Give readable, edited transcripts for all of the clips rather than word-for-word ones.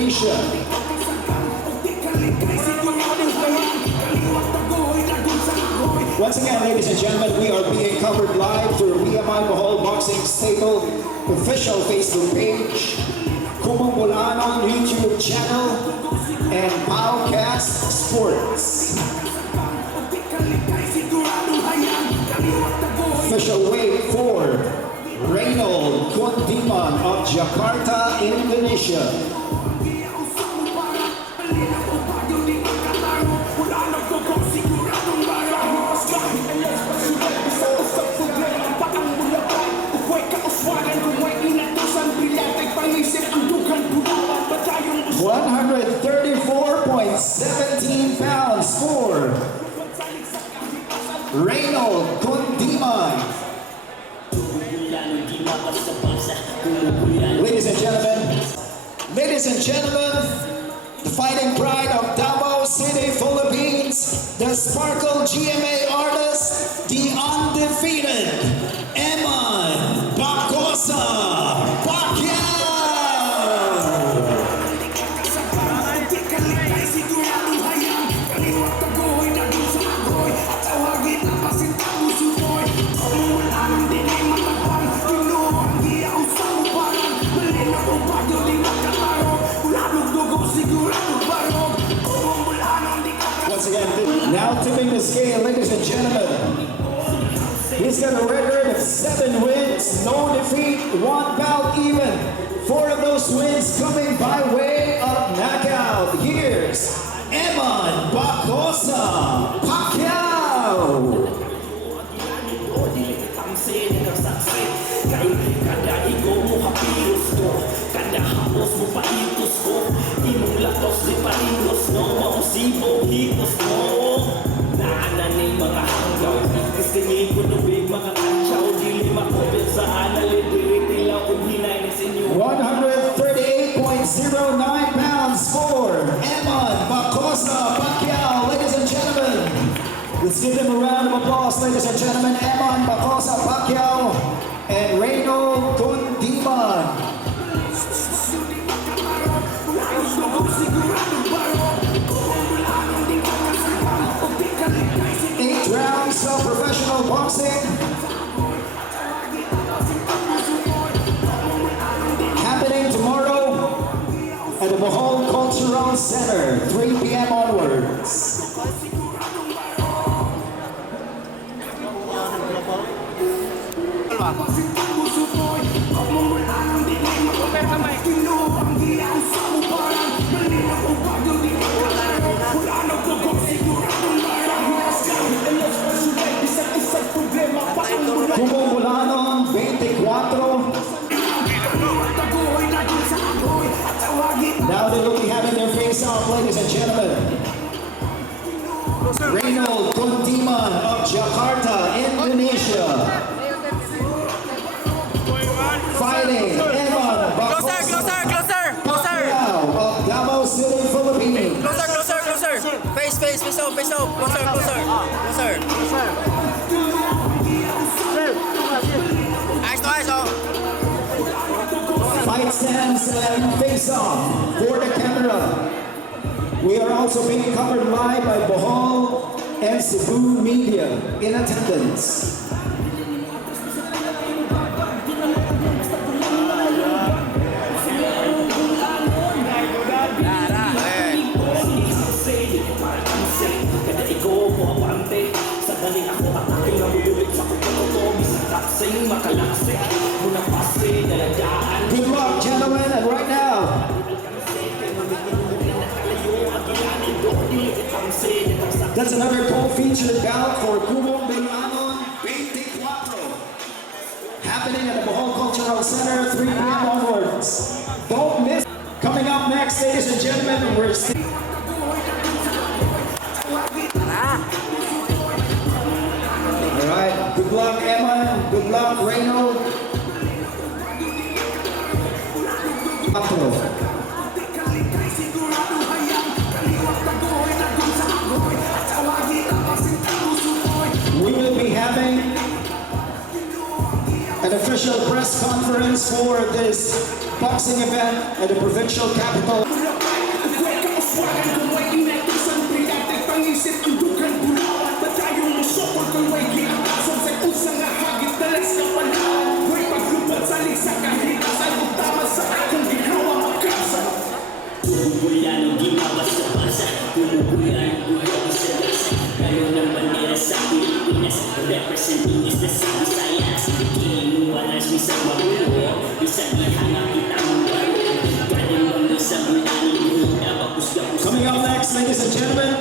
Indonesia. Once again, ladies and gentlemen, we are being covered live through BMI Bohol Boxing Stable official Facebook page, Kumong Bulanon YouTube channel, and Powcast Sports. Official weight for Reynold Kundiman of Jakarta, Indonesia. £134.17 for Reynold Kundiman. Ladies and gentlemen, the fighting pride of Davao City, Philippines, the Sparkle GMA artist, the undefeated Eman Bacosa Pacquiao. Once again, now tipping the scale, ladies and gentlemen. He's got a record of 7 wins, no defeat, 1 bout even. 4 of those wins coming by way of knockout. Here's Eman Bacosa Pacquiao. £138.09 for Eman Bacosa Pacquiao. Ladies and gentlemen, let's give them a round of applause, ladies and gentlemen. Eman Bacosa Pacquiao and Reynold Kundiman. 8 rounds of professional boxing happening tomorrow at the Bohol Cultural Center, 3 p.m. onwards. Kumong Bulanon, 24. Now they will be having their face off, ladies and gentlemen. Reynold Kundiman of Jakarta, Indonesia. Fighting Eman Bacosa Pacquiao of Davao City, Philippines. Closer. Face off. Closer. Eyes off. Fight stance and face off for the camera. We are also being covered live by Bohol and Cebu media in attendance. Good luck, gentlemen, and right now, that's another co-featured bout for Kumong Bulanon 24, happening at the Bohol Cultural Center, 3 p.m. onwards. Don't miss. Coming up next, ladies and gentlemen, we're still. All right, good luck, Eman. Good luck, Reynold. We will be having an official press conference for this boxing event at the provincial capital. Bumubulan ang ginawa sa bansa, bumubulan ang buhay sa bansa. Gano'n ang bandera sa Pilipinas, representing is the South Visayas. Kinuwalas mi sa magulo, isang ihanga kita mong baro. Ganyan bang isang ulanin mo, napapusga-pusga. Coming up next, ladies and gentlemen,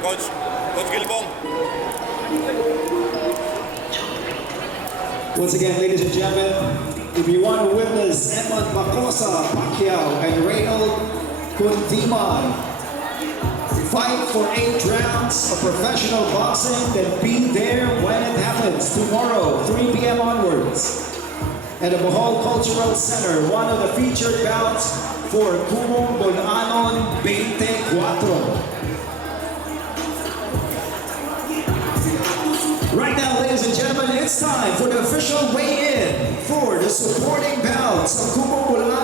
Coach Gilbong. once again, ladies and gentlemen, if you want to witness Edmond Bacosa Pacquiao and Reynold Kundiman fight for 8 rounds of professional boxing, then be there when it happens tomorrow, 3 p.m. onwards. At the Bohol Cultural Center, one of the featured bouts for Kumong Bolanon 24. Right now, ladies and gentlemen, it's time for the official weigh-in for the supporting bouts of Kumong Bolanon